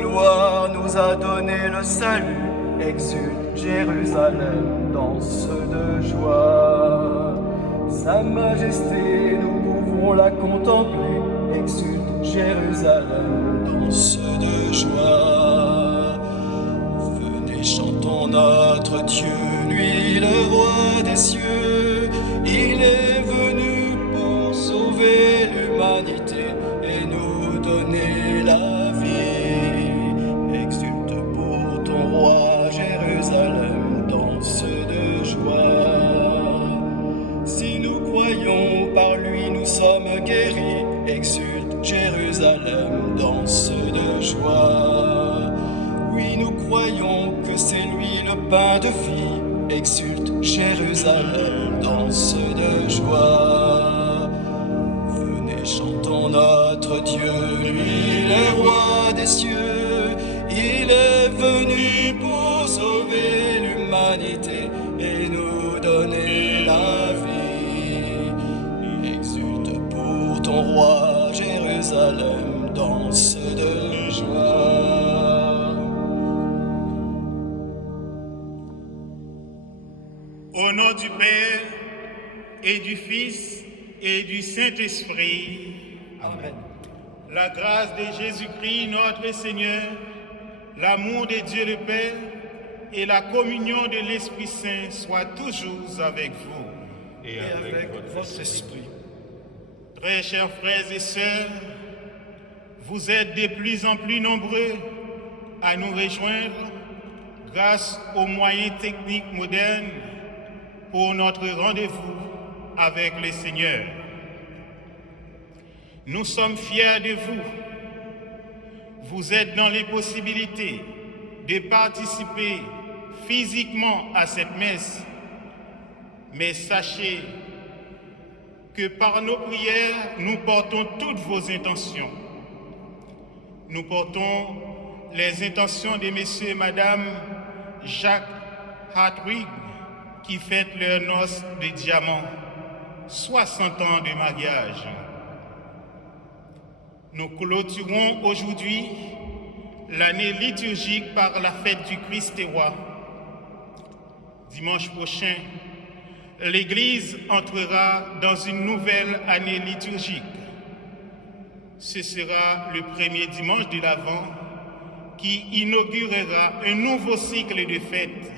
gloire nous a donné le salut. Exulte Jérusalem, danse de joie. Sa majesté, nous pouvons la contempler. Exulte Jérusalem, danse de joie. Venez, chantons notre Dieu, lui le roi des cieux. Il est venu pour sauver l'humanité et nous donner la vie. Exulte pour ton roi, Jérusalem, danse de joie. Si nous croyons par lui, nous sommes guéris. Exulte Jérusalem, danse de joie. Oui, nous croyons que c'est lui le pain de vie. Exulte Jérusalem, danse de joie. Venez, chantons notre Dieu, lui le roi des cieux. Il est venu pour sauver l'humanité et nous donner la vie. Exulte pour ton roi, Jérusalem, danse de joie. Au nom du Père et du Fils et du Saint-Esprit, Amen. la grâce de Jésus-Christ notre Seigneur, l'amour de Dieu le Père et la communion de l'Esprit Saint soient toujours avec vous Et avec votre esprit. Très chers frères et sœurs, vous êtes de plus en plus nombreux à nous rejoindre grâce aux moyens techniques modernes pour notre rendez-vous avec le Seigneur. Nous sommes fiers de vous. Vous êtes dans les possibilités de participer physiquement à cette messe, mais sachez que par nos prières, nous portons toutes vos intentions. Nous portons les intentions de messieurs et madame Jacques Hartwig qui fêtent leur noces de diamant, 60 ans de mariage. Nous clôturons aujourd'hui l'année liturgique par la fête du Christ et roi. Dimanche prochain, l'Église entrera dans une nouvelle année liturgique. Ce sera le premier dimanche de l'Avent qui inaugurera un nouveau cycle de fêtes.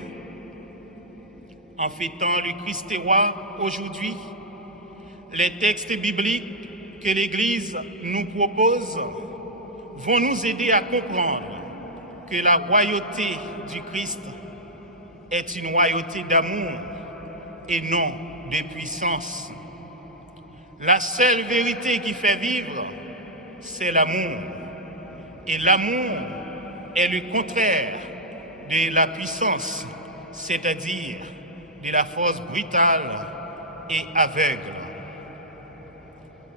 En fêtant le Christ et roi aujourd'hui, les textes bibliques que l'Église nous propose vont nous aider à comprendre que la royauté du Christ est une royauté d'amour et non de puissance. La seule vérité qui fait vivre, c'est l'amour. Et l'amour est le contraire de la puissance, c'est-à-dire de la force brutale et aveugle.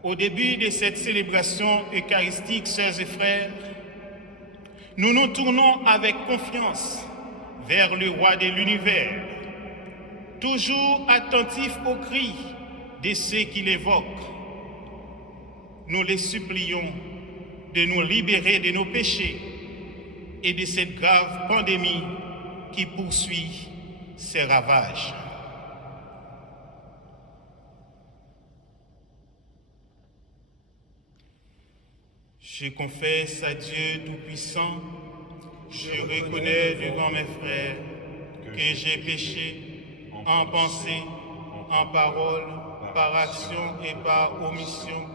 Au début de cette célébration eucharistique, sœurs et frères, nous nous tournons avec confiance vers le roi de l'univers, toujours attentif aux cris de ceux qui l'évoquent. Nous les supplions de nous libérer de nos péchés et de cette grave pandémie qui poursuit ses ravages. Je confesse à Dieu Tout-Puissant, je reconnais devant mes frères que j'ai péché en pensée, en parole, par action et par omission.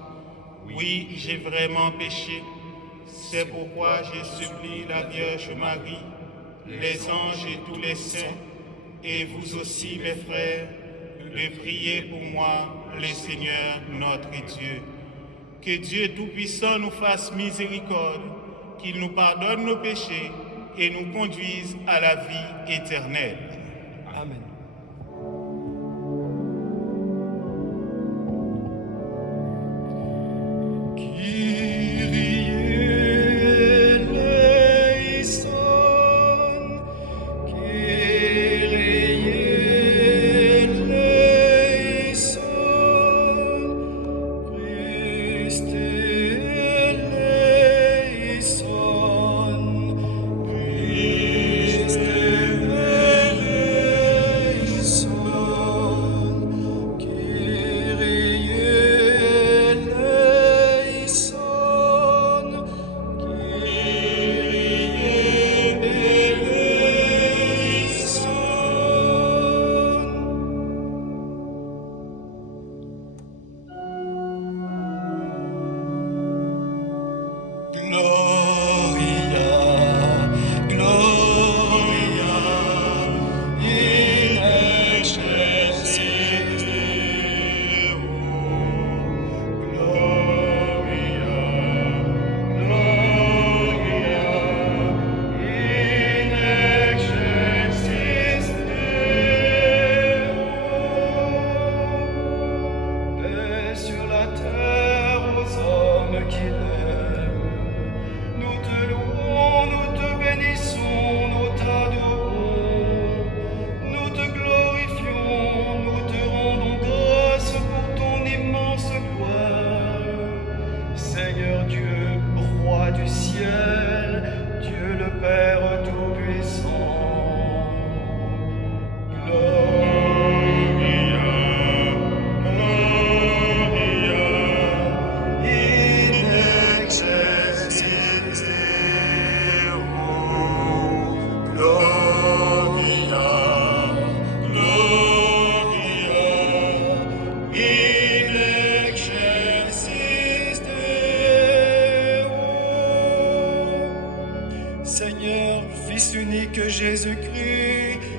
Oui, j'ai vraiment péché. C'est pourquoi je supplie la Vierge Marie, les anges et tous les saints, et vous aussi, mes frères, de prier pour moi, le Seigneur notre Dieu. Que Dieu Tout-Puissant nous fasse miséricorde, qu'il nous pardonne nos péchés et nous conduise à la vie éternelle. Amen.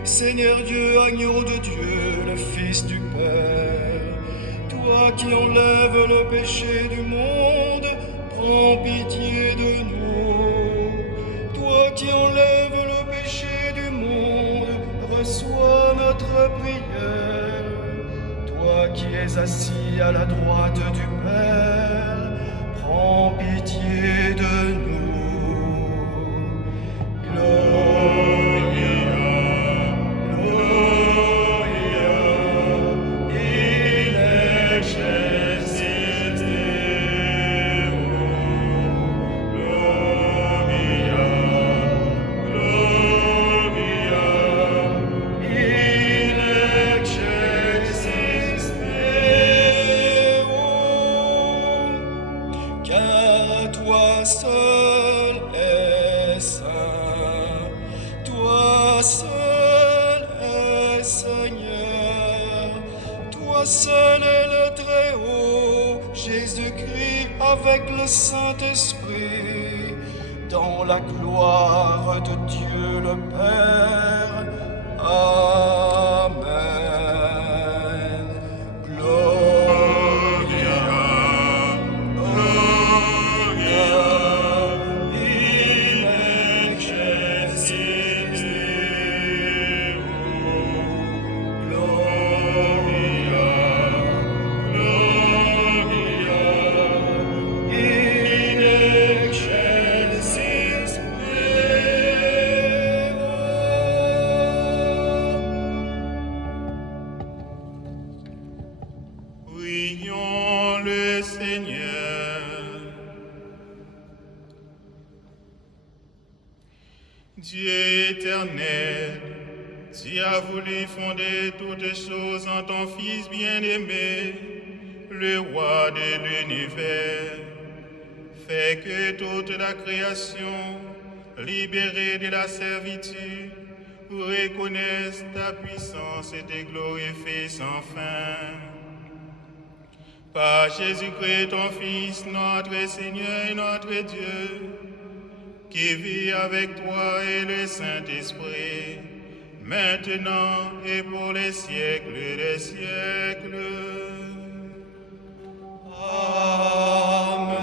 Seigneur Dieu, agneau de Dieu, le Fils du Père, toi qui enlèves le péché du monde, prends pitié de nous. Toi qui enlèves le péché du monde, reçois notre prière. Toi qui es assis à la droite du Père, prends pitié de nous. Car toi seul es saint, toi seul es Seigneur, toi seul est le Très-Haut, Jésus-Christ avec le Saint-Esprit, dans la gloire de Dieu le Père. Amen. Prions le Seigneur. Dieu éternel, tu as voulu fonder toutes choses en ton Fils bien-aimé, le roi de l'univers. Fais que toute la création, libérée de la servitude, reconnaisse ta puissance et te glorifie sans fin. Par Jésus-Christ, ton Fils, notre Seigneur et notre Dieu, qui vit avec toi et le Saint-Esprit, maintenant et pour les siècles des siècles. Amen.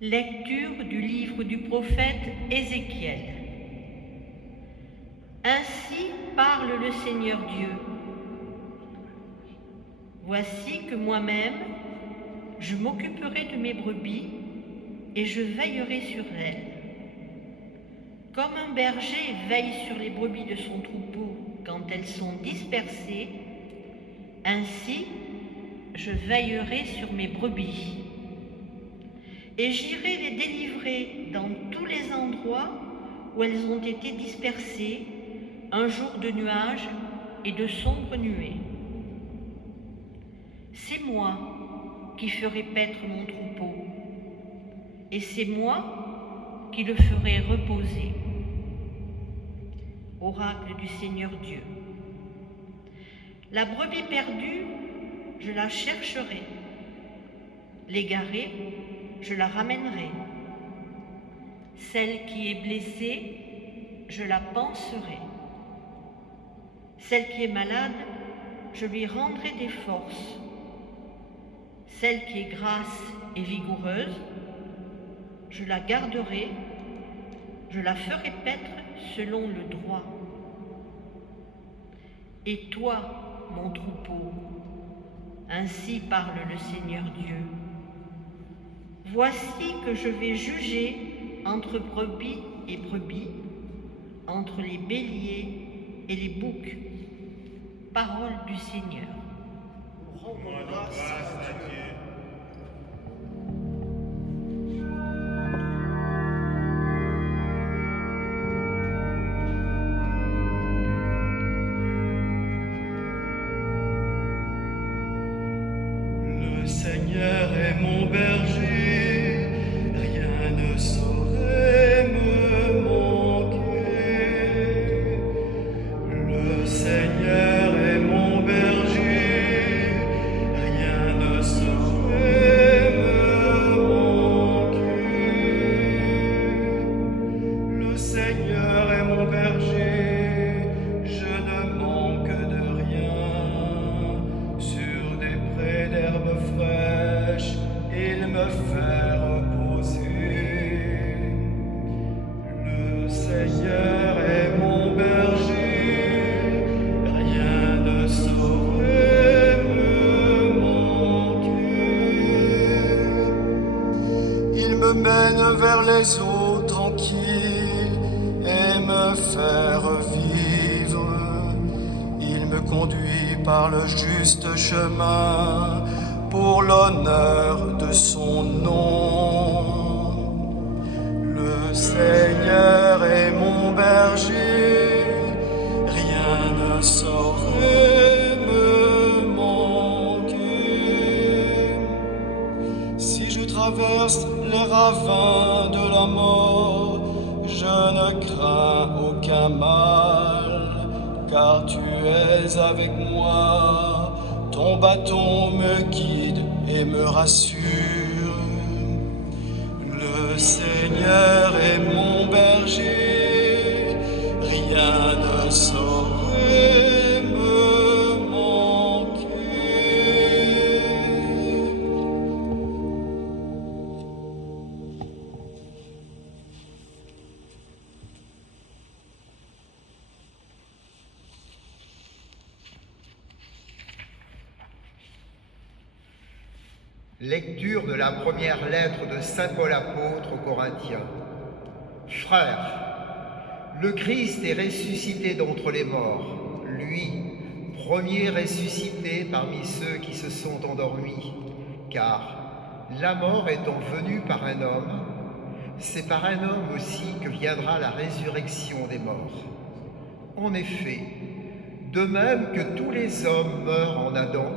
Lecture du livre du prophète Ézéchiel. Ainsi parle le Seigneur Dieu. Voici que moi-même, je m'occuperai de mes brebis et je veillerai sur elles. Comme un berger veille sur les brebis de son troupeau quand elles sont dispersées, ainsi je veillerai sur mes brebis. Et j'irai les délivrer dans tous les endroits où elles ont été dispersées, un jour de nuages et de sombres nuées. C'est moi qui ferai paître mon troupeau, et c'est moi qui le ferai reposer. Oracle du Seigneur Dieu. La brebis perdue, je la chercherai. L'égarée, je la ramènerai. Celle qui est blessée, je la panserai. Celle qui est malade, je lui rendrai des forces. Celle qui est grasse et vigoureuse, je la garderai, je la ferai paître selon le droit. Et toi, mon troupeau, ainsi parle le Seigneur Dieu, voici que je vais juger entre brebis et brebis, entre les béliers et les boucs. Parole du Seigneur. Rendons grâce à Dieu. Le Seigneur est mon berger, rien ne saurait me manquer. Le Seigneur est me fait reposer. Le Seigneur est mon berger, rien ne saurait me manquer. Il me mène vers les eaux tranquilles et me fait revivre. Il me conduit par le juste chemin pour l'honneur de son nom. Le Seigneur est mon berger, rien ne saurait me manquer. Si je traverse les ravins de la mort, je ne crains aucun mal, car tu es avec moi. Ton bâton me guide et me rassure. Le Seigneur est mon berger, rien ne saurait me manquer. Lecture de la première lettre de saint Paul apôtre aux Corinthiens. Frères, le Christ est ressuscité d'entre les morts, lui, premier ressuscité parmi ceux qui se sont endormis, car la mort étant venue par un homme, c'est par un homme aussi que viendra la résurrection des morts. En effet, de même que tous les hommes meurent en Adam,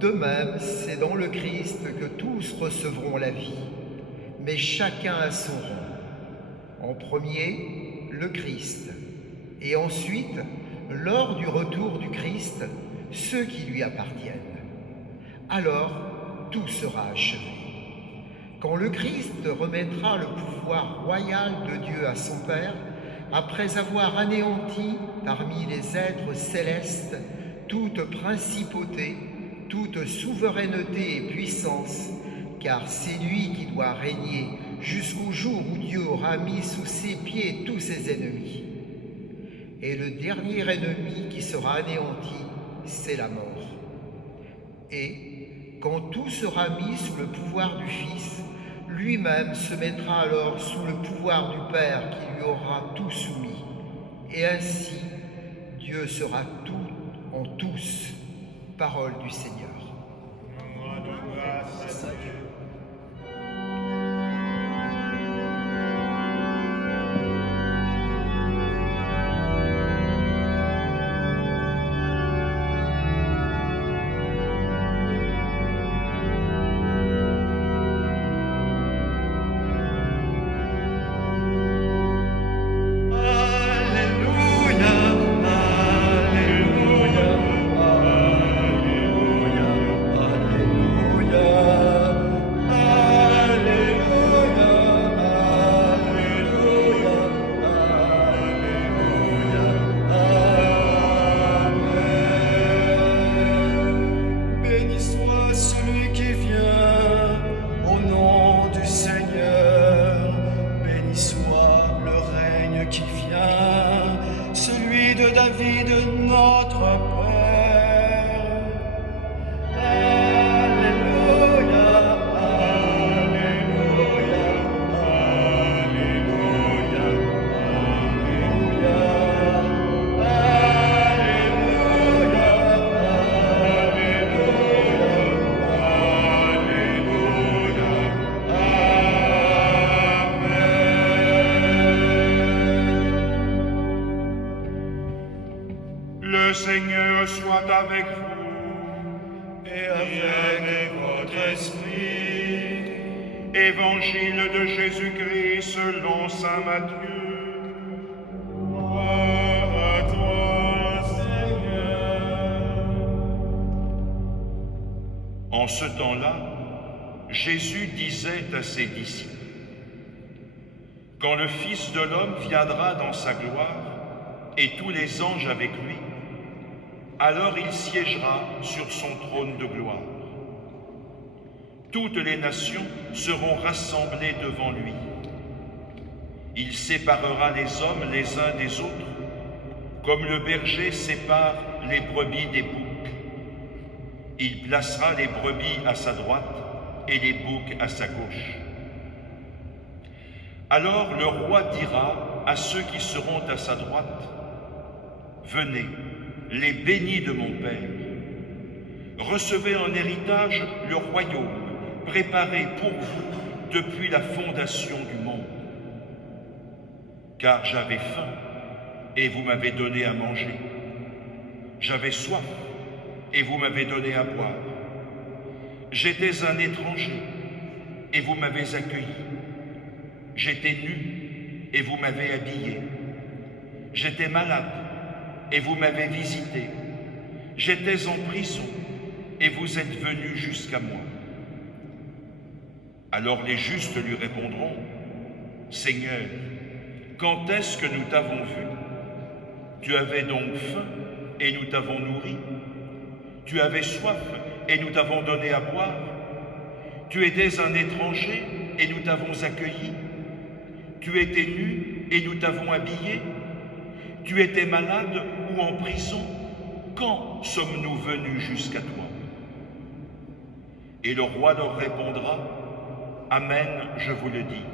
de même, c'est dans le Christ que tous recevront la vie, mais chacun à son rang. En premier, le Christ, et ensuite, lors du retour du Christ, ceux qui lui appartiennent. Alors, tout sera achevé. Quand le Christ remettra le pouvoir royal de Dieu à son Père, après avoir anéanti parmi les êtres célestes toute principauté, toute souveraineté et puissance, car c'est lui qui doit régner jusqu'au jour où Dieu aura mis sous ses pieds tous ses ennemis. Et le dernier ennemi qui sera anéanti, c'est la mort. Et quand tout sera mis sous le pouvoir du Fils, lui-même se mettra alors sous le pouvoir du Père qui lui aura tout soumis. Et ainsi, Dieu sera tout en tous. Parole du Seigneur. Rends grâce à Dieu. David, notre Père. Alléluia, Alléluia, Alléluia, Alléluia, Alléluia, Le Seigneur soit avec vous et avec votre esprit. Évangile de Jésus-Christ selon saint Matthieu. Gloire à toi, Seigneur. En ce temps-là, Jésus disait à ses disciples: quand le Fils de l'homme viendra dans sa gloire, et tous les anges avec lui, alors il siégera sur son trône de gloire. Toutes les nations seront rassemblées devant lui. Il séparera les hommes les uns des autres, comme le berger sépare les brebis des boucs. Il placera les brebis à sa droite et les boucs à sa gauche. Alors le roi dira à ceux qui seront à sa droite, « Venez, les bénis de mon Père, recevez en héritage le royaume préparé pour vous depuis la fondation du monde. Car j'avais faim et vous m'avez donné à manger. J'avais soif et vous m'avez donné à boire. J'étais un étranger et vous m'avez accueilli. J'étais nu et vous m'avez habillé. J'étais malade et vous m'avez visité. J'étais en prison et vous êtes venus jusqu'à moi. » Alors les justes lui répondront, « Seigneur, quand est-ce que nous t'avons vu? Tu avais donc faim et nous t'avons nourri. Tu avais soif et nous t'avons donné à boire. Tu étais un étranger et nous t'avons accueilli. Tu étais nu et nous t'avons habillé. Tu étais malade ou en prison. Quand sommes-nous venus jusqu'à toi? » Et le roi leur répondra, « Amen, je vous le dis.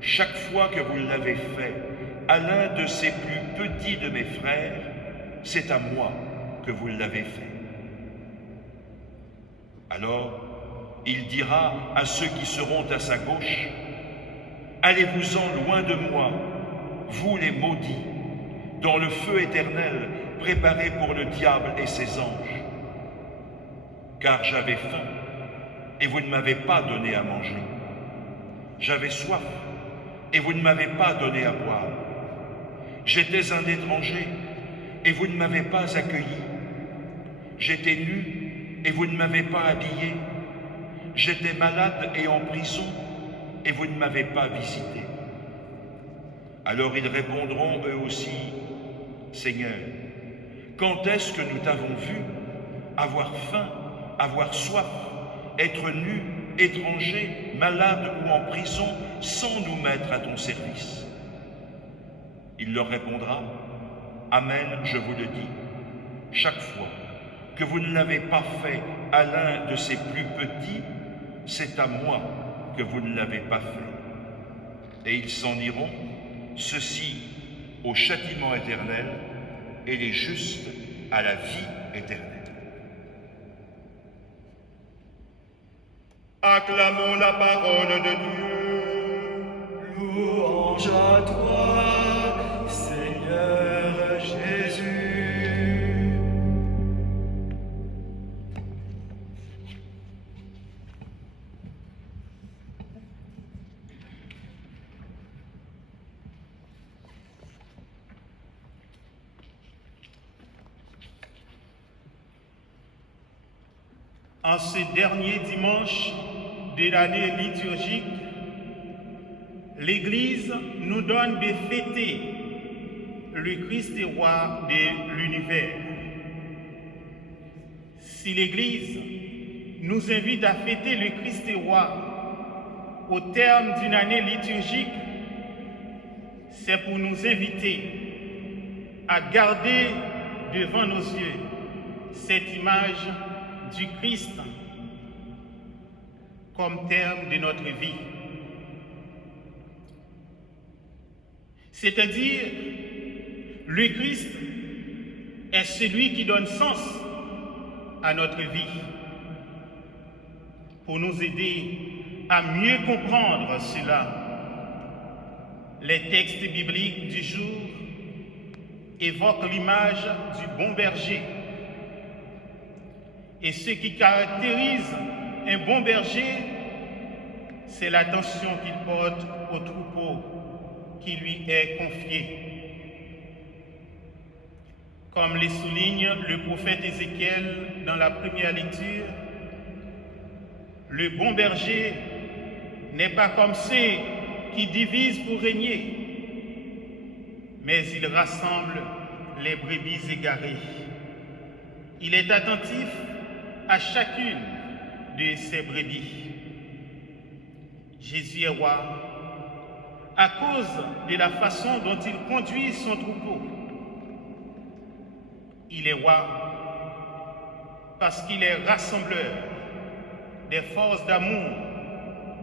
Chaque fois que vous l'avez fait à l'un de ces plus petits de mes frères, c'est à moi que vous l'avez fait. » Alors, il dira à ceux qui seront à sa gauche, « Allez-vous-en loin de moi, vous les maudits, dans le feu éternel préparé pour le diable et ses anges. Car j'avais faim et vous ne m'avez pas donné à manger. J'avais soif et vous ne m'avez pas donné à boire. J'étais un étranger et vous ne m'avez pas accueilli. J'étais nu et vous ne m'avez pas habillé. J'étais malade et en prison et vous ne m'avez pas visité. » Alors ils répondront eux aussi, « Seigneur, quand est-ce que nous t'avons vu avoir faim, avoir soif, être nu, étranger, malade ou en prison, sans nous mettre à ton service? » Il leur répondra, « Amen, je vous le dis, chaque fois que vous ne l'avez pas fait à l'un de ces plus petits, c'est à moi que vous ne l'avez pas fait. » Et ils s'en iront, ceux-ci au châtiment éternel et les justes à la vie éternelle. Acclamons la parole de Dieu. Louange à toi, Seigneur Jésus. En ce dernier dimanche de l'année liturgique, l'Église nous donne de fêter le Christ roi de l'univers. Si l'Église nous invite à fêter le Christ roi au terme d'une année liturgique, c'est pour nous inviter à garder devant nos yeux cette image du Christ comme terme de notre vie. C'est-à-dire, le Christ est celui qui donne sens à notre vie. Pour nous aider à mieux comprendre cela, les textes bibliques du jour évoquent l'image du bon berger. Et ce qui caractérise un bon berger, c'est l'attention qu'il porte au troupeau qui lui est confié. Comme le souligne le prophète Ézéchiel dans la première lecture, le bon berger n'est pas comme ceux qui divisent pour régner, mais il rassemble les brebis égarées. Il est attentif à chacune de ses brebis. Jésus est roi à cause de la façon dont il conduit son troupeau. Il est roi parce qu'il est rassembleur des forces d'amour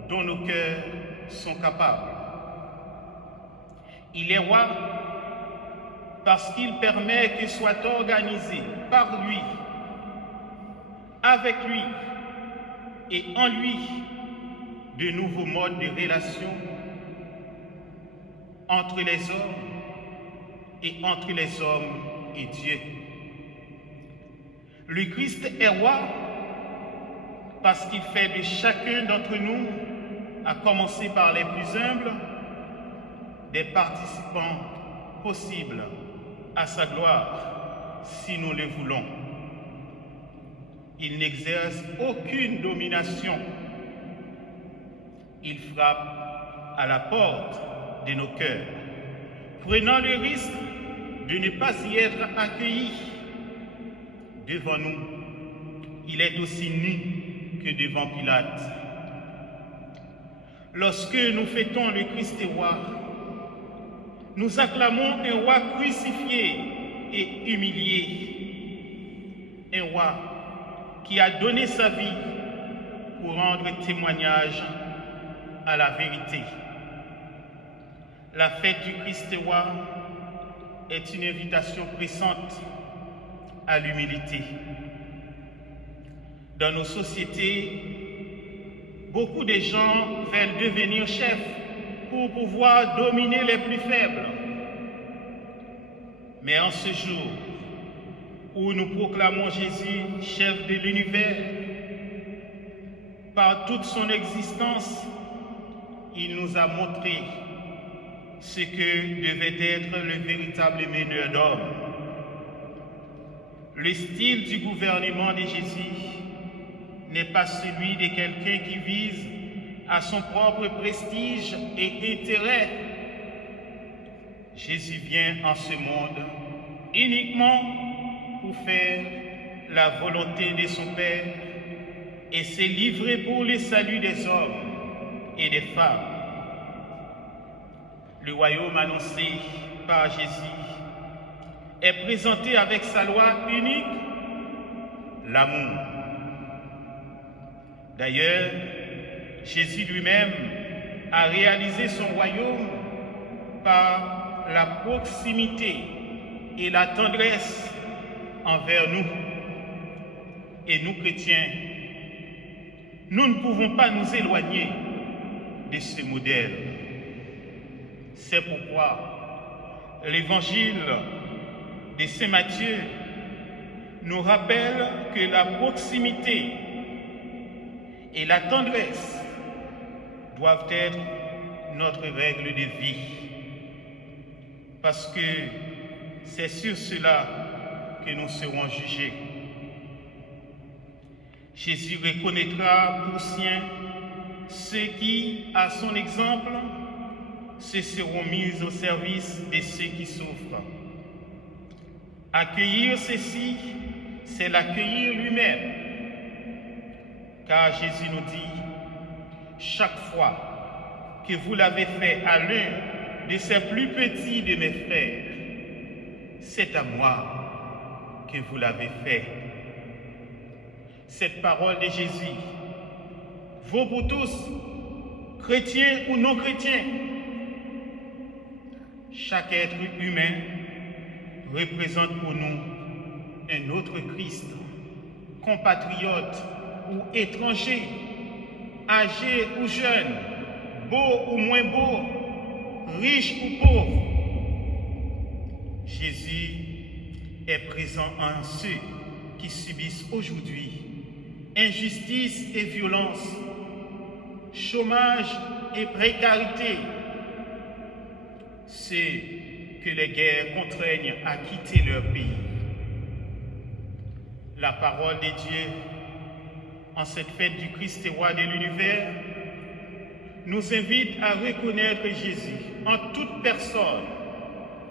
dont nos cœurs sont capables. Il est roi parce qu'il permet que soit organisé par lui, avec lui et en lui de nouveaux modes de relation entre les hommes et entre les hommes et Dieu. Le Christ est roi parce qu'il fait de chacun d'entre nous, à commencer par les plus humbles, des participants possibles à sa gloire, si nous le voulons. Il n'exerce aucune domination. Il frappe à la porte de nos cœurs, prenant le risque de ne pas y être accueilli. Devant nous, il est aussi nu que devant Pilate. Lorsque nous fêtons le Christ roi, nous acclamons un roi crucifié et humilié, un roi qui a donné sa vie pour rendre témoignage à la vérité. La fête du Christ roi est une invitation pressante à l'humilité. Dans nos sociétés, beaucoup de gens veulent devenir chefs pour pouvoir dominer les plus faibles. Mais en ce jour où nous proclamons Jésus chef de l'univers, par toute son existence, il nous a montré ce que devait être le véritable meneur d'hommes. Le style du gouvernement de Jésus n'est pas celui de quelqu'un qui vise à son propre prestige et intérêt. Jésus vient en ce monde uniquement pour faire la volonté de son Père et se livrer pour le salut des hommes et des femmes. Le royaume annoncé par Jésus est présenté avec sa loi unique, l'amour. D'ailleurs, Jésus lui-même a réalisé son royaume par la proximité et la tendresse envers nous. Et nous, chrétiens, nous ne pouvons pas nous éloigner de ce modèle. C'est pourquoi l'évangile de Saint Matthieu nous rappelle que la proximité et la tendresse doivent être notre règle de vie. Parce que c'est sur cela que nous serons jugés. Jésus reconnaîtra pour siens ceux qui, à son exemple, se seront mis au service de ceux qui souffrent. Accueillir ceci, c'est l'accueillir lui-même. Car Jésus nous dit, chaque fois que vous l'avez fait à l'un de ces plus petits de mes frères, c'est à moi que vous l'avez fait. Cette parole de Jésus vaut pour tous, chrétiens ou non chrétiens. Chaque être humain représente pour nous un autre Christ, compatriote ou étranger, âgé ou jeune, beau ou moins beau, riche ou pauvre. Jésus est présent en ceux qui subissent aujourd'hui injustice et violence, chômage et précarité, ceux que les guerres contraignent à quitter leur pays. La parole de Dieu, en cette fête du Christ roi de l'univers, nous invite à reconnaître Jésus en toute personne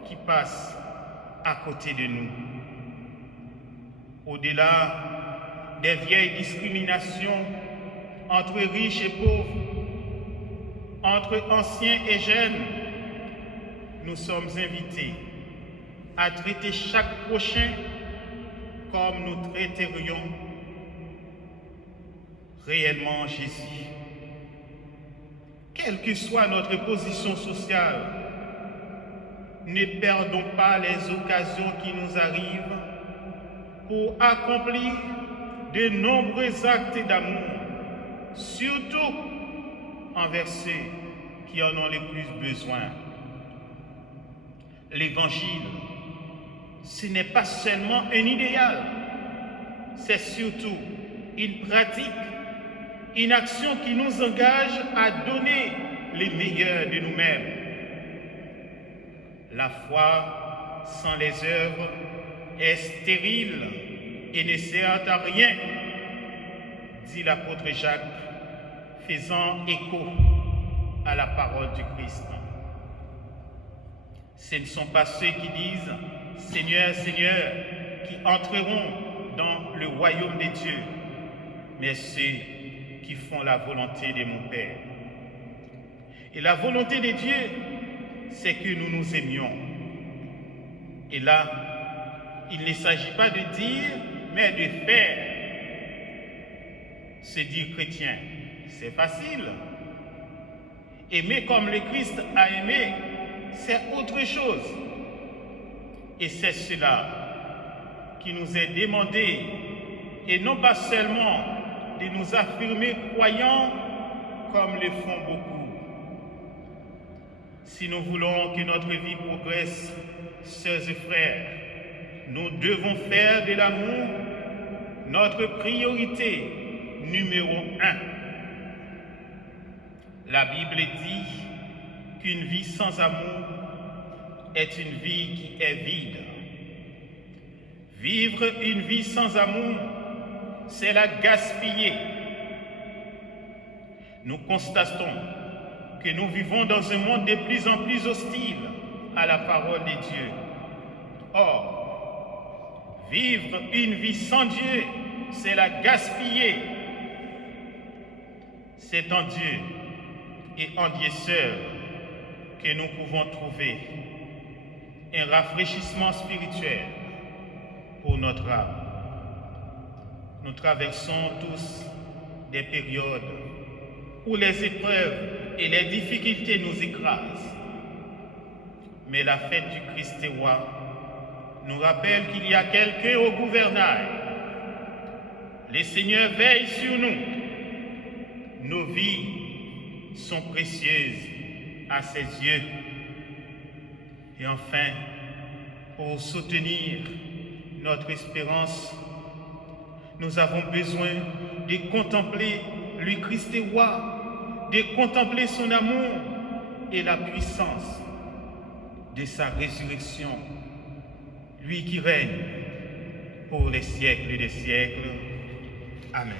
qui passe à côté de nous. Au-delà des vieilles discriminations entre riches et pauvres, entre anciens et jeunes, nous sommes invités à traiter chaque prochain comme nous traiterions réellement Jésus. Quelle que soit notre position sociale, ne perdons pas les occasions qui nous arrivent pour accomplir de nombreux actes d'amour, surtout envers ceux qui en ont le plus besoin. L'Évangile, ce n'est pas seulement un idéal, c'est surtout une pratique, une action qui nous engage à donner les meilleurs de nous-mêmes. La foi sans les œuvres est stérile et ne sert à rien, dit l'apôtre Jacques, faisant écho à la parole du Christ. Ce ne sont pas ceux qui disent « Seigneur, Seigneur » qui entreront dans le royaume des dieux, mais ceux qui font la volonté de mon Père. Et la volonté de Dieu, c'est que nous nous aimions. Et là, il ne s'agit pas de dire, mais de faire. Se dire chrétien, c'est facile. Aimer comme le Christ a aimé, c'est autre chose. Et c'est cela qui nous est demandé, et non pas seulement de nous affirmer croyants comme le font beaucoup. Si nous voulons que notre vie progresse, sœurs et frères, nous devons faire de l'amour notre priorité numéro 1. La Bible dit qu'une vie sans amour est une vie qui est vide. Vivre une vie sans amour, c'est la gaspiller. Nous constatons que nous vivons dans un monde de plus en plus hostile à la parole de Dieu. Or, vivre une vie sans Dieu, c'est la gaspiller. C'est en Dieu et en Dieu seul que nous pouvons trouver un rafraîchissement spirituel pour notre âme. Nous traversons tous des périodes où les épreuves et les difficultés nous écrasent. Mais la fête du Christ roi nous rappelle qu'il y a quelqu'un au gouvernail. Le Seigneur veille sur nous. Nos vies sont précieuses à ses yeux. Et enfin, pour soutenir notre espérance, nous avons besoin de contempler le Christ roi, de contempler son amour et la puissance de sa résurrection, lui qui règne pour les siècles des siècles. Amen.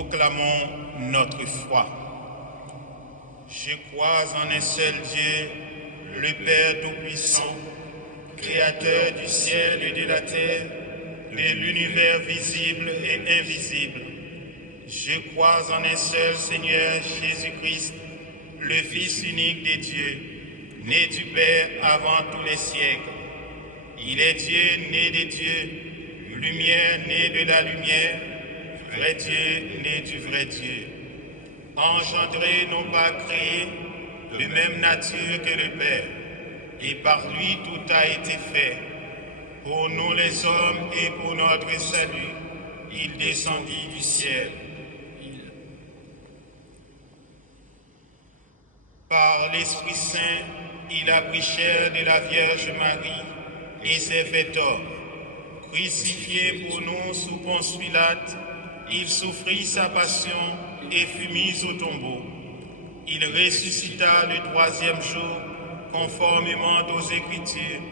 Proclamons notre foi. Je crois en un seul Dieu, le Père Tout-Puissant, Créateur du ciel et de la terre, de l'univers visible et invisible. Je crois en un seul Seigneur Jésus-Christ, le Fils unique de Dieu, né du Père avant tous les siècles. Il est Dieu né de Dieu, lumière née de la lumière, vrai Dieu né du vrai Dieu. Engendré, non pas créé, de même nature que le Père, et par lui tout a été fait. Pour nous les hommes et pour notre salut, il descendit du ciel. Par l'Esprit Saint, il a pris chair de la Vierge Marie et s'est fait homme. Crucifié pour nous sous Ponce Pilate, il souffrit sa passion et fut mis au tombeau. Il ressuscita le troisième jour, conformément aux Écritures,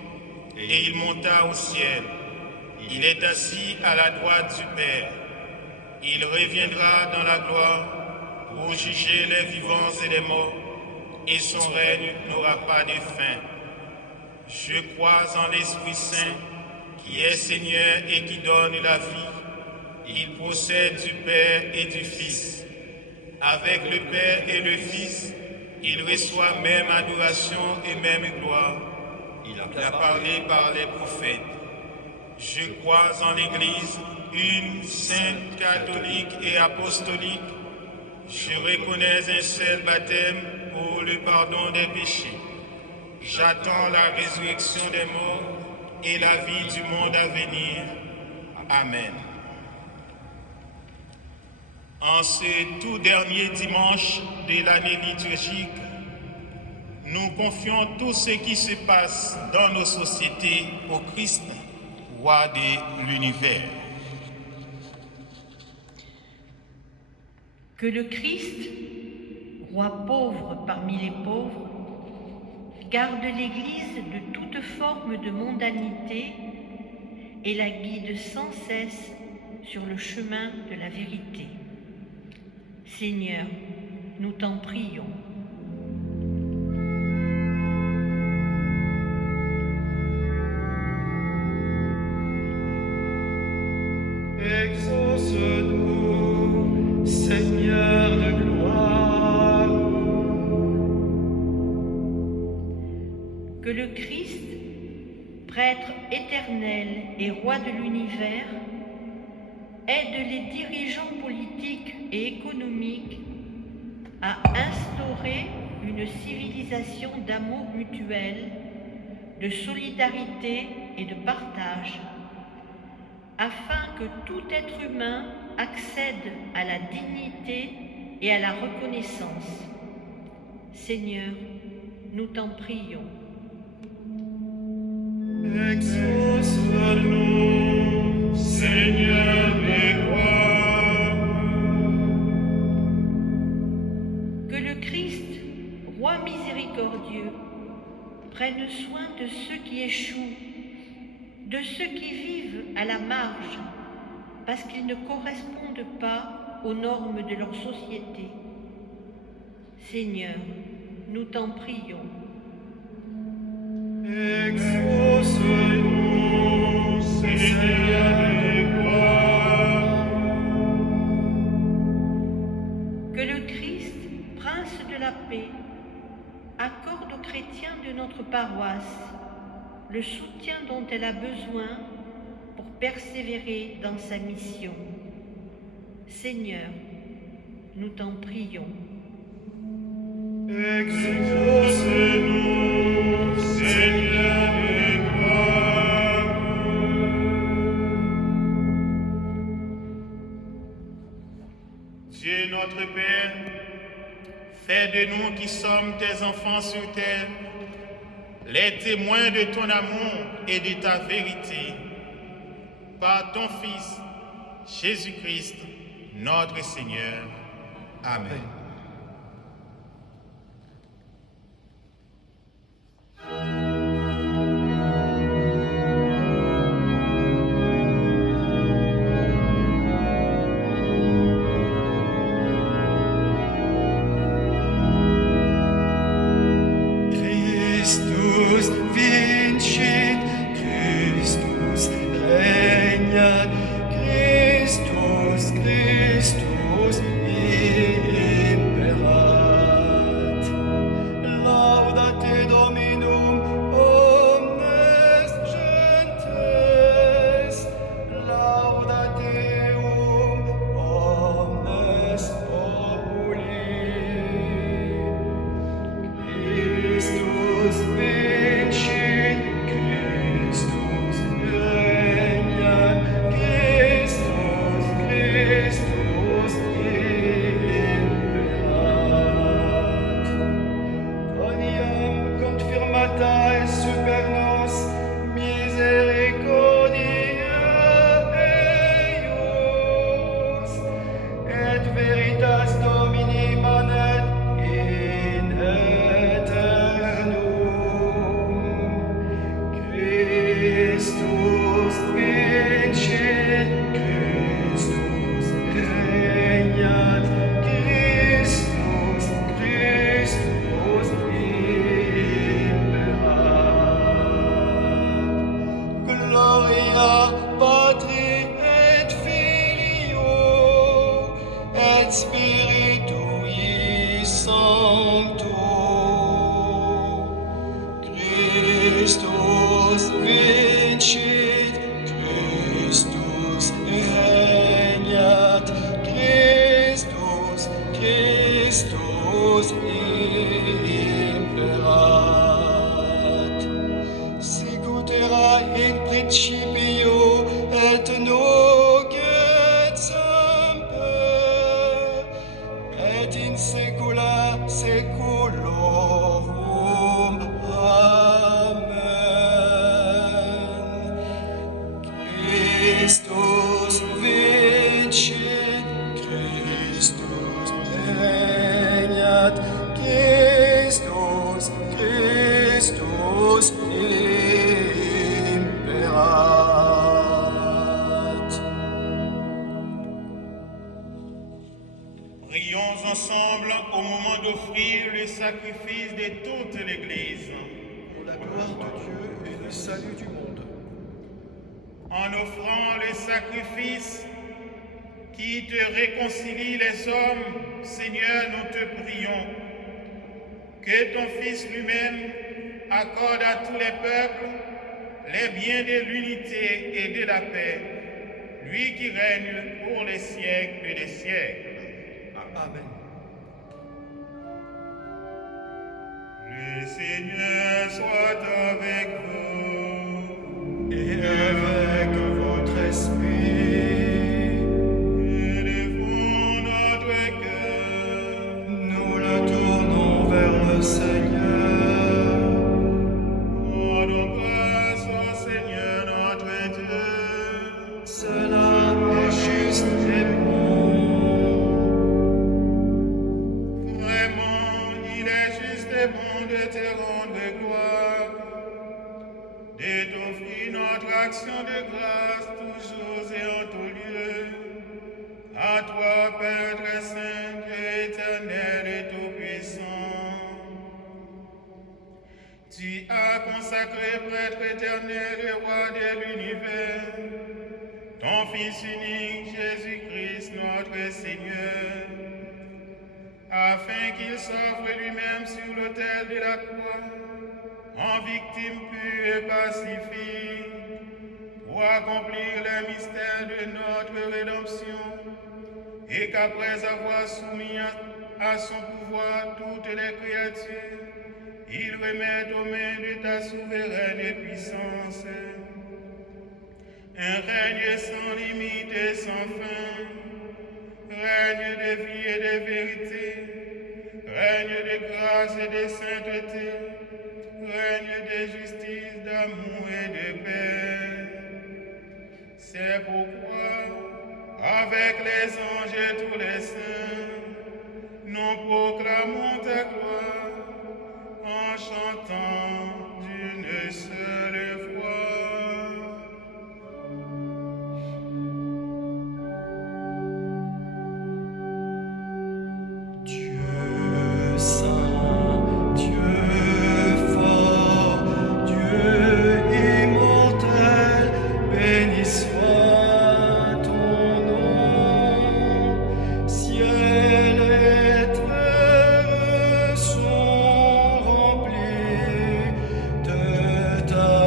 et il monta au ciel. Il est assis à la droite du Père. Il reviendra dans la gloire pour juger les vivants et les morts, et son règne n'aura pas de fin. Je crois en l'Esprit Saint, qui est Seigneur et qui donne la vie. Il procède du Père et du Fils. Avec le Père et le Fils, il reçoit même adoration et même gloire. Il a parlé par les prophètes. Je crois en l'Église, une, sainte, catholique et apostolique. Je reconnais un seul baptême pour le pardon des péchés. J'attends la résurrection des morts et la vie du monde à venir. Amen. En ce tout dernier dimanche de l'année liturgique, nous confions tout ce qui se passe dans nos sociétés au Christ, roi de l'univers. Que le Christ, roi pauvre parmi les pauvres, garde l'Église de toute forme de mondanité et la guide sans cesse sur le chemin de la vérité. Seigneur, nous t'en prions. Exauce-nous, Seigneur de gloire. Que le Christ, prêtre éternel et roi de l'univers, aide les dirigeants politiques et économiques à instaurer une civilisation d'amour mutuel, de solidarité et de partage, afin que tout être humain accède à la dignité et à la reconnaissance. Seigneur, nous t'en prions. Exauce-nous, Seigneur des gloires. Que le Christ, roi miséricordieux, prenne soin de ceux qui échouent, de ceux qui vivent à la marge, parce qu'ils ne correspondent pas aux normes de leur société. Seigneur, nous t'en prions. Exauce-nous, Seigneur des gloires. Que le Christ, prince de la paix, accorde aux chrétiens de notre paroisse le soutien dont elle a besoin pour persévérer dans sa mission. Seigneur, nous t'en prions. Exauce-nous, Seigneur des gloires. Dieu notre Père, fais de nous qui sommes tes enfants sur terre, les témoins de ton amour et de ta vérité, par ton Fils, Jésus-Christ, notre Seigneur. Amen. Christus vincit, Christus regnat, Christus imperat. Quoniam confirmata et super nos misericordia eius, et veritas Domini manet in aeternum. Christus vincit, Christus regnat, Christus imperat. Gloria Patri et Filio et Spiritui Sancto. Christus vincit, Christus regnat, Christus imperat. Sicut erat in principio et nunc et semper et in saecula saeculorum. Amen. Christus vincit, Christus regnat, Christus imperat. Prions ensemble au moment d'offrir le sacrifice de toute l'Église. Pour la gloire de Dieu et le salut du monde. En offrant le sacrifice qui te réconcilie les hommes, Seigneur, nous te prions que ton Fils lui-même accorde à tous les peuples les biens de l'unité et de la paix, lui qui règne pour les siècles des siècles. Amen. Le Seigneur soit avec vous. Et avec votre esprit, Élevons notre cœur. nous le tournons vers le Seigneur. Rendons grâce au Seigneur notre Dieu. Cela est juste et bon. Vraiment, il est juste et bon de te rendre gloire, de t'offrir notre action de grâce toujours et en tout lieu. À toi, Père très saint, Dieu éternel et tout-puissant. Tu as consacré prêtre éternel et roi de l'univers, ton Fils unique, Jésus-Christ, notre Seigneur, afin qu'il s'offre lui-même sur l'autel de la croix, en victime pure et pacifique, pour accomplir le mystère de notre rédemption, et qu'après avoir soumis à son pouvoir toutes les créatures, il remette aux mains de ta souveraine puissance un règne sans limite et sans fin, règne de vie et de vérité, règne de grâce et de sainteté, règne de justice, d'amour et de paix. C'est pourquoi, avec les anges et tous les saints, nous proclamons ta gloire en chantant d'une seule voix. Ta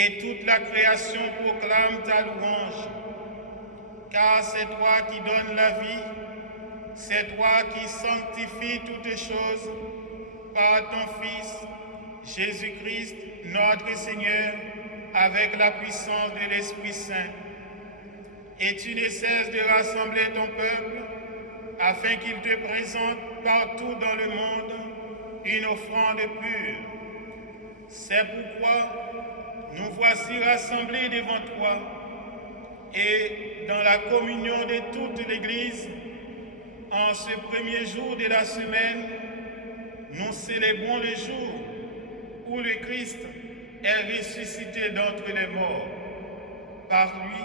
et toute la création proclame ta louange. Car c'est toi qui donnes la vie, c'est toi qui sanctifies toutes choses par ton Fils, Jésus-Christ, notre Seigneur, avec la puissance de l'Esprit Saint. Et tu ne cesses de rassembler ton peuple, afin qu'il te présente partout dans le monde une offrande pure. C'est pourquoi nous voici rassemblés devant toi, et dans la communion de toute l'Église, en ce premier jour de la semaine, nous célébrons le jour où le Christ est ressuscité d'entre les morts. Par lui,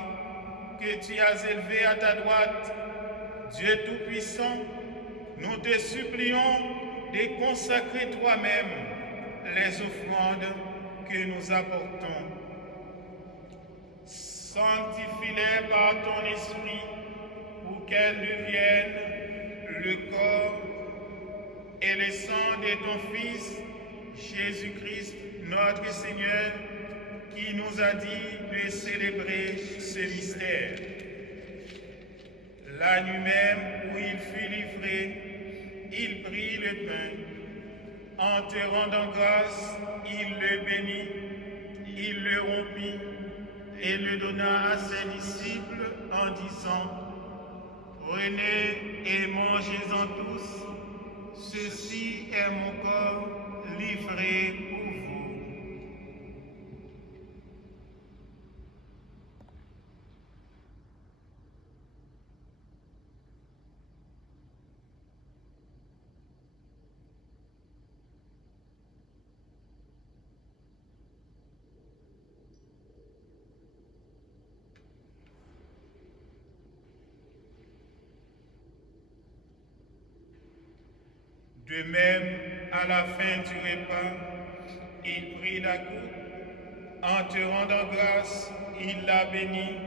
que tu as élevé à ta droite, Dieu Tout-Puissant, nous te supplions de consacrer toi-même les offrandes que nous apportons. Sanctifie-les par ton esprit pour qu'elles deviennent le corps et le sang de ton Fils, Jésus-Christ, notre Seigneur, qui nous a dit de célébrer ce mystère. La nuit même où il fut livré, il prit le pain. En te rendant grâce, il le bénit, il le rompit et le donna à ses disciples en disant: Prenez et mangez-en tous, ceci est mon corps livré pour vous. De même, à la fin du repas, il prit la coupe. En te rendant grâce, il la bénit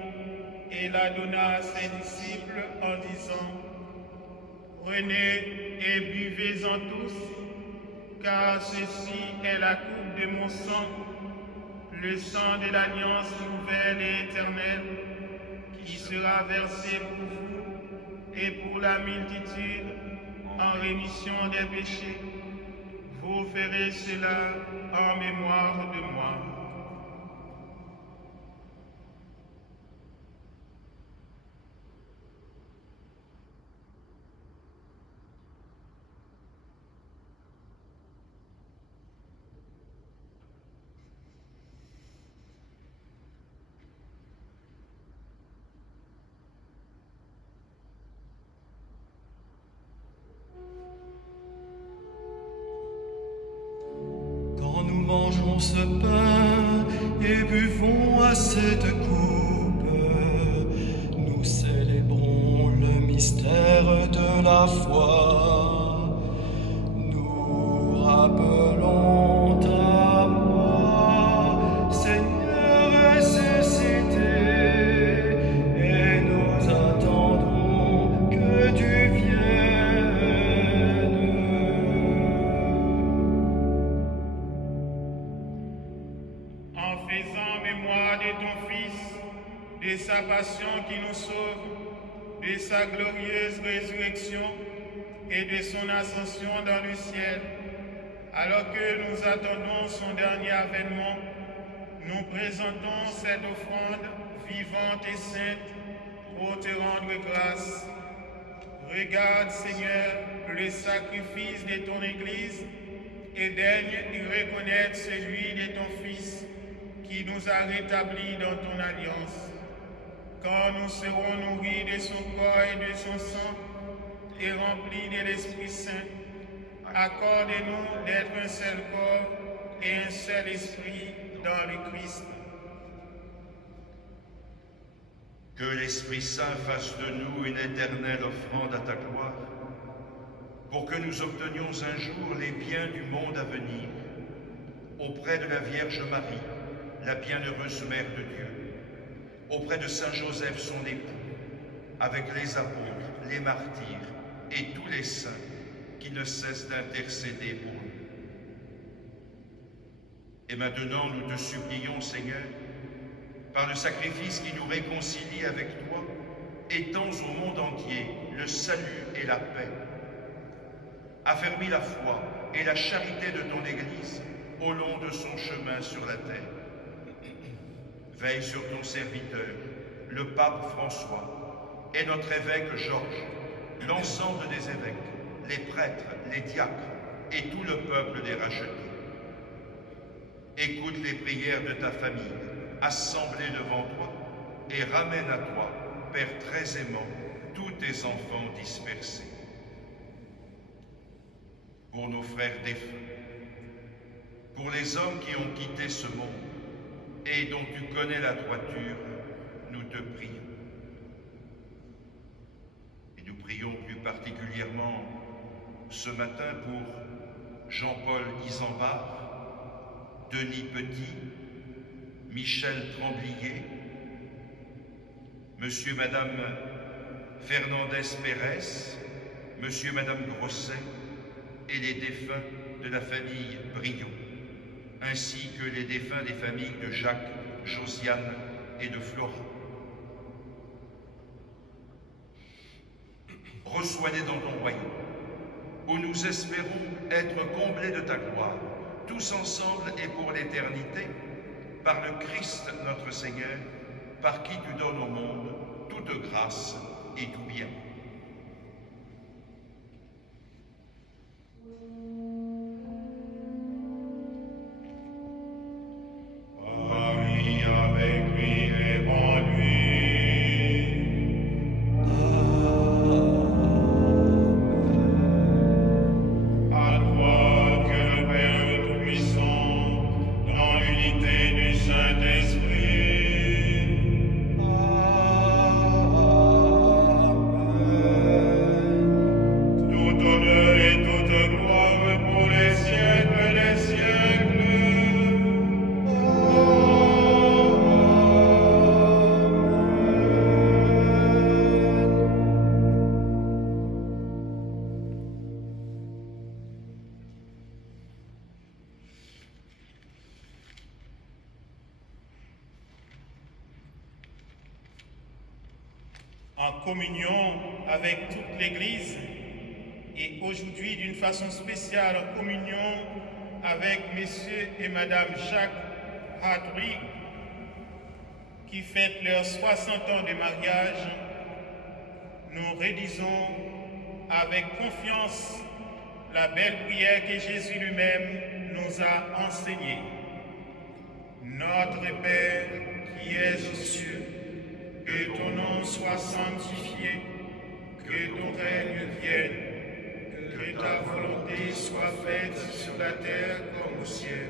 et la donna à ses disciples en disant: Prenez et buvez-en tous, car ceci est la coupe de mon sang, le sang de l'alliance nouvelle et éternelle, qui sera versé pour vous et pour la multitude en rémission des péchés. Vous ferez cela en mémoire de moi. Mangeons ce pain et buvons à cette coupe. Nous célébrons le mystère de la foi. Nous rappelons ta mort, Seigneur ressuscité, et nous attendons que tu viennes. De sa passion qui nous sauve, de sa glorieuse résurrection et de son ascension dans le ciel. Alors que nous attendons son dernier avènement, nous présentons cette offrande vivante et sainte pour te rendre grâce. Regarde, Seigneur, le sacrifice de ton Église et daigne y reconnaître celui de ton Fils qui nous a rétablis dans ton alliance. Quand nous serons nourris de son corps et de son sang et remplis de l'Esprit Saint, accorde-nous d'être un seul corps et un seul esprit dans le Christ. Que l'Esprit Saint fasse de nous une éternelle offrande à ta gloire, pour que nous obtenions un jour les biens du monde à venir, auprès de la Vierge Marie, la bienheureuse Mère de Dieu, auprès de Saint Joseph son époux, avec les apôtres, les martyrs et tous les saints qui ne cessent d'intercéder pour nous. Et maintenant, nous te supplions, Seigneur, par le sacrifice qui nous réconcilie avec toi, étends au monde entier le salut et la paix. Affermis la foi et la charité de ton Église au long de son chemin sur la terre. Veille sur ton serviteur, le pape François, et notre évêque Georges, l'ensemble des évêques, les prêtres, les diacres et tout le peuple des rachetés. Écoute les prières de ta famille, assemblée devant toi, et ramène à toi, Père très aimant, tous tes enfants dispersés. Pour nos frères défunts, pour les hommes qui ont quitté ce monde et dont tu connais la droiture, nous te prions. Et nous prions plus particulièrement ce matin pour Jean-Paul Isambard, Denis Petit, Michel Tremblier, Monsieur et Madame Fernandez-Pérez, Monsieur et Madame Grosset et les défunts de la famille Briot, ainsi que les défunts des familles de Jacques, Josiane et de Florent. Reçois-les dans ton royaume, où nous espérons être comblés de ta gloire, tous ensemble et pour l'éternité, par le Christ notre Seigneur, par qui tu donnes au monde toute grâce et tout bien. En communion avec toute l'Église et aujourd'hui d'une façon spéciale en communion avec Messieurs et Madame Jacques Hadwig qui fêtent leurs 60 ans de mariage, nous rédisons avec confiance la belle prière que Jésus lui-même nous a enseignée. Notre Père qui es aux cieux, que ton nom soit sanctifié, que ton règne vienne, que ta volonté soit faite sur la terre comme au ciel.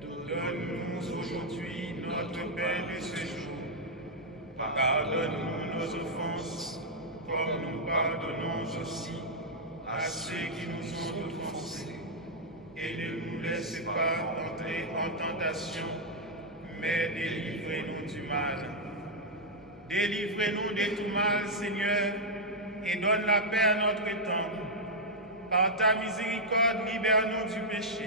Donne-nous aujourd'hui notre pain de ce jour. Pardonne-nous nos offenses, comme nous pardonnons aussi à ceux qui nous ont offensés. Et ne nous laisse pas entrer en tentation, mais délivrez-nous du mal. Délivrez-nous de tout mal, Seigneur, et donne la paix à notre temps. Par ta miséricorde, libère-nous du péché.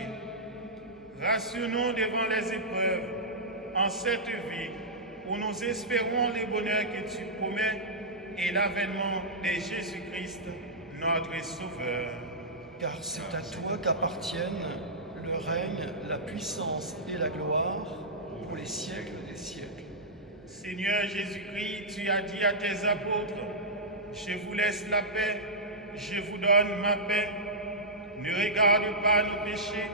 Rassure-nous devant les épreuves, en cette vie où nous espérons les bonheurs que tu promets et l'avènement de Jésus-Christ, notre Sauveur. Car c'est à toi qu'appartiennent le règne, la puissance et la gloire pour les siècles des siècles. Seigneur Jésus-Christ, tu as dit à tes apôtres, je vous laisse la paix, je vous donne ma paix. Ne regarde pas nos péchés,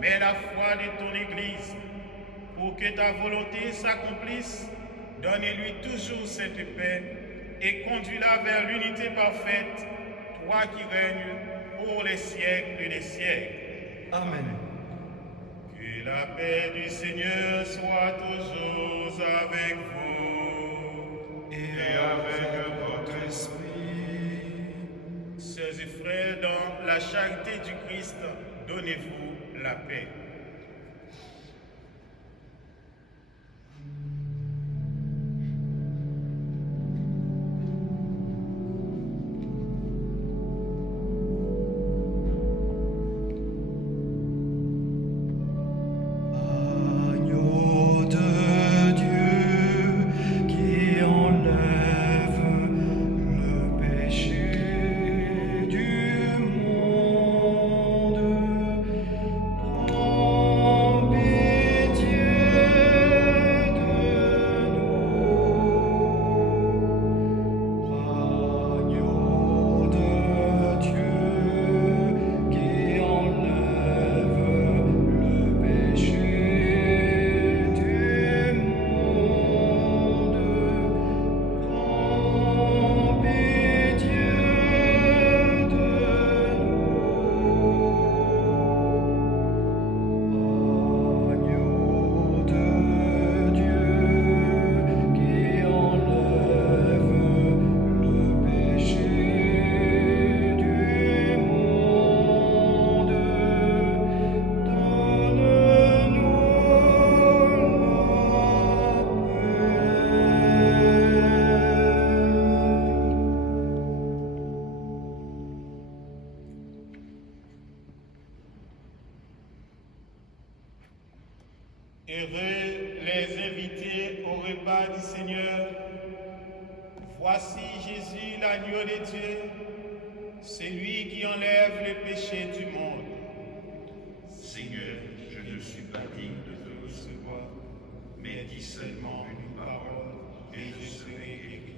mais la foi de ton Église. Pour que ta volonté s'accomplisse, donne-lui toujours cette paix et conduis-la vers l'unité parfaite, toi qui règnes pour les siècles des siècles. Amen. Que la paix du Seigneur soit toujours avec vous. Et avec votre esprit. Sœurs et frères, dans la charité du Christ, donnez-vous la paix. les invités au repas du Seigneur. Voici Jésus, l'agneau de Dieu, celui qui enlève le péché du monde. Seigneur, je ne suis pas digne de te recevoir, mais dis seulement une parole et je serai guéri.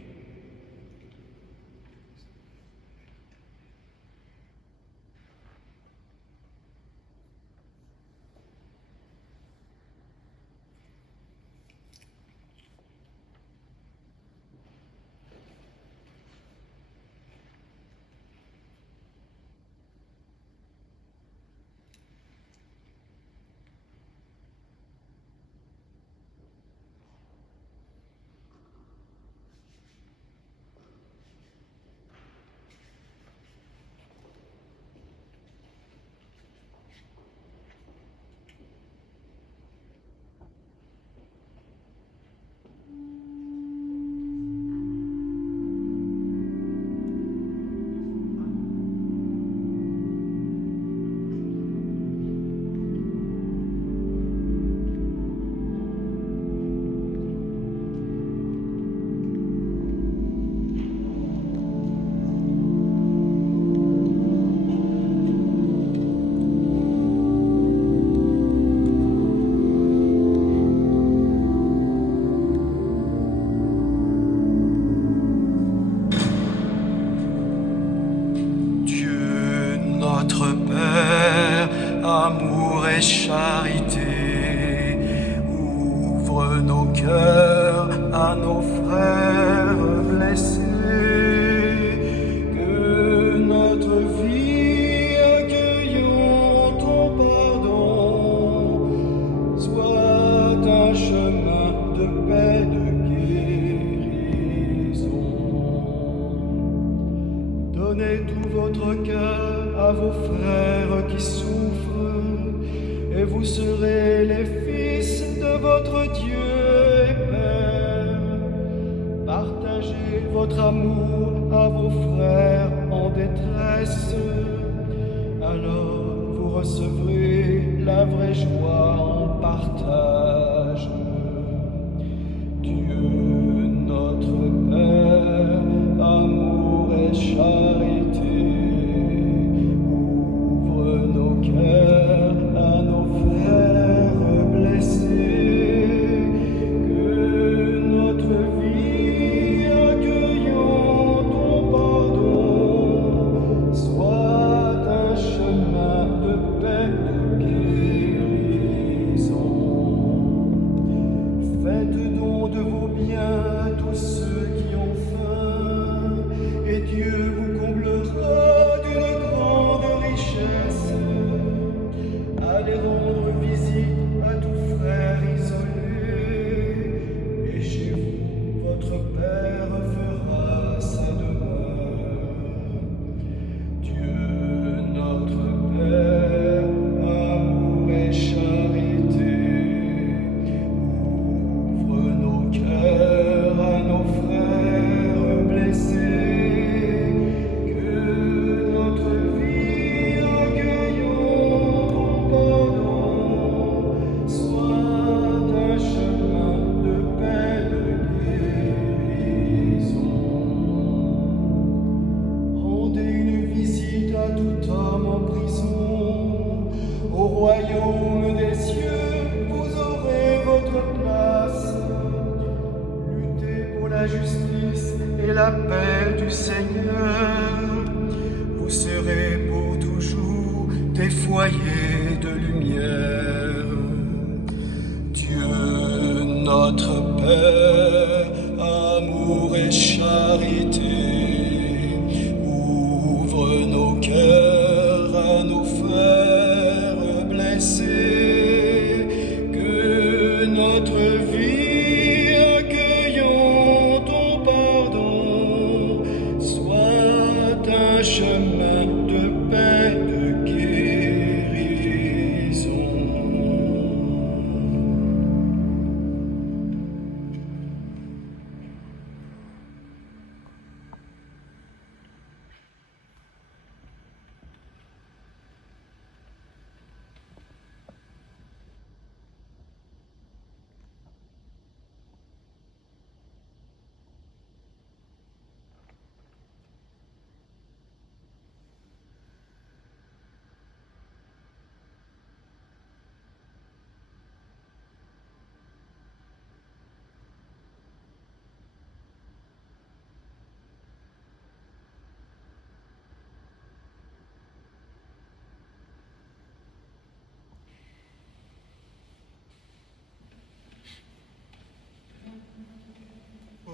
Amour et charité, ouvre nos cœurs à nos frères blessés, que notre vie accueillant ton pardon soit un chemin de paix, de guérison. Donnez tout votre cœur à vos frères qui souffrent, et vous serez les fils de votre Dieu et Père. Partagez votre amour à vos frères en détresse, alors vous recevrez la vraie joie en partage. Dieu notre Père, amour et charité, nos cœurs à nos frères blessés, que notre vie accueillant ton pardon soit un chemin de paix, de guérison. Faites don de vos biens à tous ceux qui ont faim, et Dieu vous comblera d'une grande richesse. Allez rendre visite à tout frère isolé, et chez vous, votre Père fera sa demeure. Dieu notre Père, amour et charité, ouvre nos cœurs à nos frères blessés, que notre vie accueillant ton pardon soit un chemin de paix, de guérison. Rendez une visite à tout homme en prison. Au royaume des cieux, vous aurez votre place. Luttez pour la justice et la paix du Seigneur. Vous serez pour toujours des foyers de lumière. Dieu notre Père, amour et charité, ouvre nos cœurs à nos frères blessés, que notre vie accueillant ton pardon soit un chemin de paix, de guérison.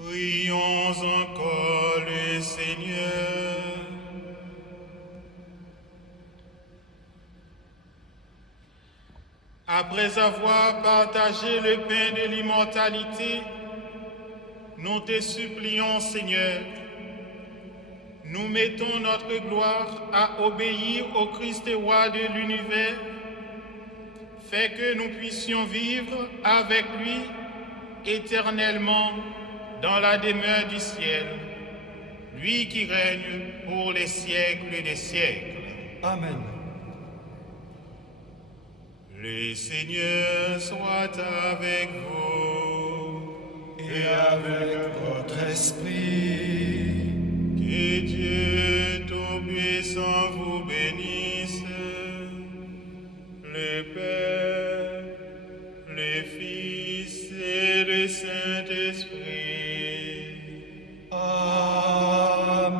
Prions encore le Seigneur. Après avoir partagé le pain de l'immortalité, nous te supplions, Seigneur, nous mettons notre gloire à obéir au Christ roi de l'univers. Fais que nous puissions vivre avec lui éternellement dans la demeure du ciel, lui qui règne pour les siècles des siècles. Amen. Le Seigneur soit avec vous Et avec votre esprit, que Dieu Tout-Puissant vous bénisse, le Père, le Fils et le Saint-Esprit. Amen.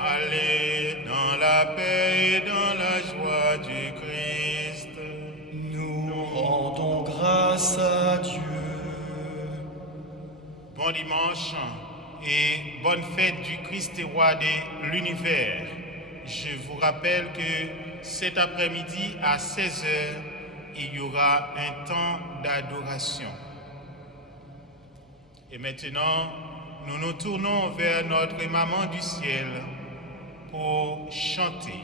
Allez dans la paix et dans la joie du Christ. Nous rendons grâce à Dieu. Bon dimanche et bonne fête du Christ roi de l'univers. Je vous rappelle que cet après-midi à 16h, il y aura un temps d'adoration. Et maintenant, nous nous tournons vers notre Maman du ciel pour chanter.